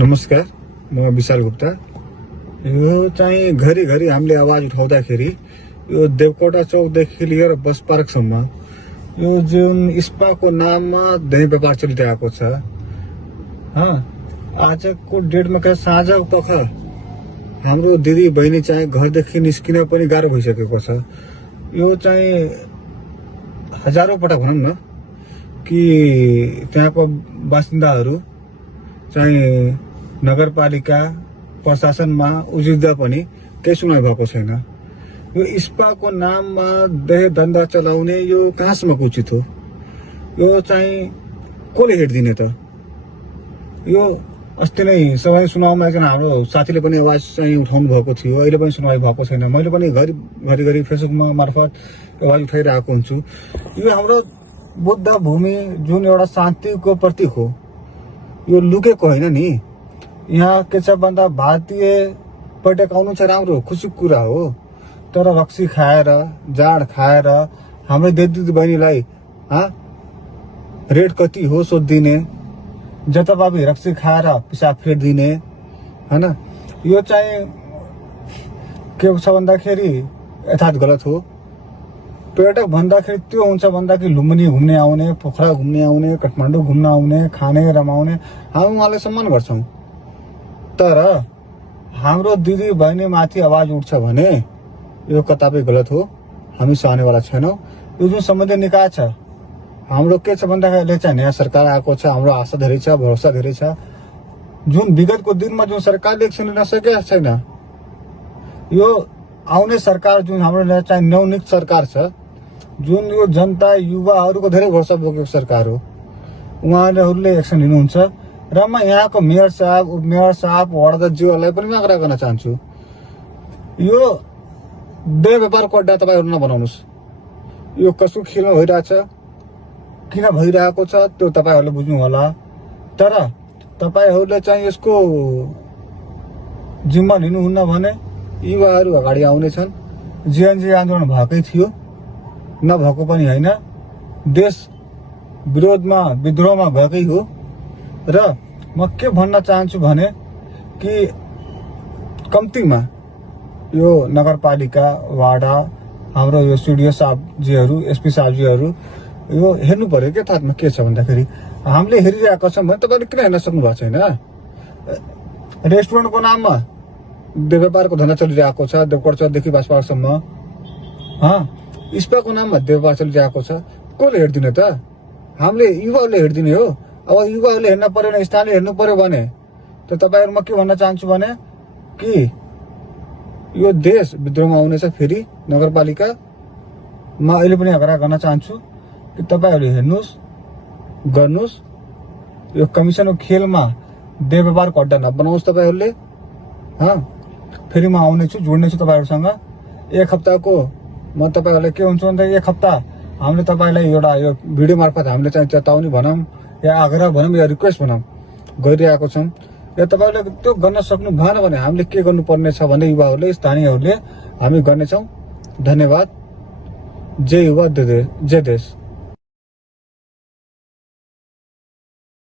नमस्कार, म विशाल गुप्ता। यो चाहिँ घरिघरि हामीले आवाज उठाउँदाखेरि यो देवकोटा चौकदेखि लिएर बस पार्कसम्म यो जुन स्पाको नाममा दही व्यापार चलिरहेको छ। आजको डेटमा क्या साँझ पख हाम्रो दिदी बहिनी चाहिँ घरदेखि निस्किन पनि गाह्रो भइसकेको छ। यो चाहिँ हजारौं पटक भनौँ न कि त्यहाँको बासिन्दाहरू चाहिँ नगरपालिका प्रशासनमा उजुक्दा पनि केही सुनाइ भएको छैन। यो स्पाको नाममा देह धन्दा चलाउने यो कहाँसम्मको उचित हो? यो चाहिँ कसले हेरिदिने त? यो अस्ति नै सबै सुनाउमा एकजना हाम्रो साथीले पनि आवाज चाहिँ उठाउनु भएको थियो, अहिले पनि सुनवाई भएको छैन। मैले पनि घरिघरि फेसबुकमा मार्फत आवाज उठाइरहेको हुन्छु। यो हाम्रो बुद्ध भूमि जुन एउटा शान्तिको प्रतीक हो, यो लुकेको होइन नि। यहाँ के छ भन्दा भारतीय पर्यटक आउनु छ, राम्रो खुसीको कुरा हो, तर रक्सी खाएर जाड खाएर हाम्रो दिदी बहिनीलाई रेट कति हो सोधिदिने, जताभावी रक्सी खाएर पिसाब फेरिदिने हैन। यो चाहिँ के छ भन्दाखेरि यथार्थ गलत हो। पर्यटक भन्दाखेरि त्यो हुन्छ भन्दाखेरि लुम्बिनी घुम्ने आउने, पोखरा घुम्ने आउने, काठमाडौँ घुम्न आउने, खाने रमाउने, हामी उहाँलाई सम्मान गर्छौं। तर हाम्रो दिदी बहिनी माथि आवाज उठ्छ भने यो कतापि गलत हो। हामी सहनेवाला छैनौं। यो जुन संबंधित निकाय छ हाम्रो के छ भन्दाखेरि चाहिँ नयाँ सरकार आएको छ, हाम्रो आशा धेरै छ, भरोसा धेरै छ। जुन विगतको दिनमा जुन सरकारले एक्सन लिन सकेको छैन, यो आउने सरकार जुन हाम्रो चाहिँ नवनित सरकार छ, जुन यो जनता युवाहरूको धेरै भरोसा बोकेको सरकार हो, उहाँहरूले एक्सन लिनुहुन्छ। र म यहाँको मेयर साहब वडाध्यक्षज्यूहरूलाई पनि आग्रह गर्न चाहन्छु, यो देह व्यापारको अड्डा तपाईहरु नबनाउनुस्। यो कसको खेलमा भइरहेछ, किन भइरहेको छ त्यो तपाईहरुले बुझ्नु होला। तर तपाईहरुले चाहिँ यसको जिम्मा लिनुहुन्न भने युवाहरू अगाडि आउने छन्। जीएनजी आन्दोलन भएकै थियो, नभएको पनि होइन, देश विरोधमा विद्रोहमा गएकै हो। र म के भन्न चाहन्छु भने कि कम्तीमा यो नगरपालिका वाडा हाम्रो यो सिडिओ साहबजीहरू, एसपी साहबजीहरू यो हेर्नु पर्यो के थाहमा के छ भन्दाखेरि हामीले हेरिरहेको छौं भने तपाईले किन हेर्न सक्नु भएको छैन? रेस्टुरेन्टको नाममा देह व्यापारको धन्दा चलिरहेको छ, देवकोटा चौकदेखि बासपासम्म। स्पाको नाममा देह व्यापार चलिरहेको छ। कसले हेर्दिने त? हामीले युवाहरूले हेर्दिने हो। अब युवाहरूले हेर्न पर्यो भने, स्थानीय हेर्नु पर्यो भने त तपाईहरुमा के भन्न चाहन्छु भने कि यो देश विद्रोहमा आउनेछ। फेरि नगरपालिकामा अहिले पनि आग्रह गर्न चाहन्छु कि तपाईहरुले हेर्नुस्, गर्नुस्। यो कमिसनको खेलमा देह व्यापारको अड्डा नबनाउनुस् तपाईहरुले। फेरि म आउने छु, जोड्ने छु तपाईहरुसँग। एक हप्ताको म तपाईहरुलाई के हुन्छ भन्दा एक हप्ता हामीले तपाईलाई एउटा यो भिडियो मार्फत हामीले चाहिँ चेतावनी भनौं या आग्रह भनौं या रिक्वेस्ट भनौं गरिरहेको छौं। या तपाईहरुले त्यो गर्न सक्नु भएन भने हामीले के गर्नुपर्ने छ भने युवाहरूले, स्थानीयहरूले हामी गर्नेछौं। धन्यवाद। जय युवा, जय देश।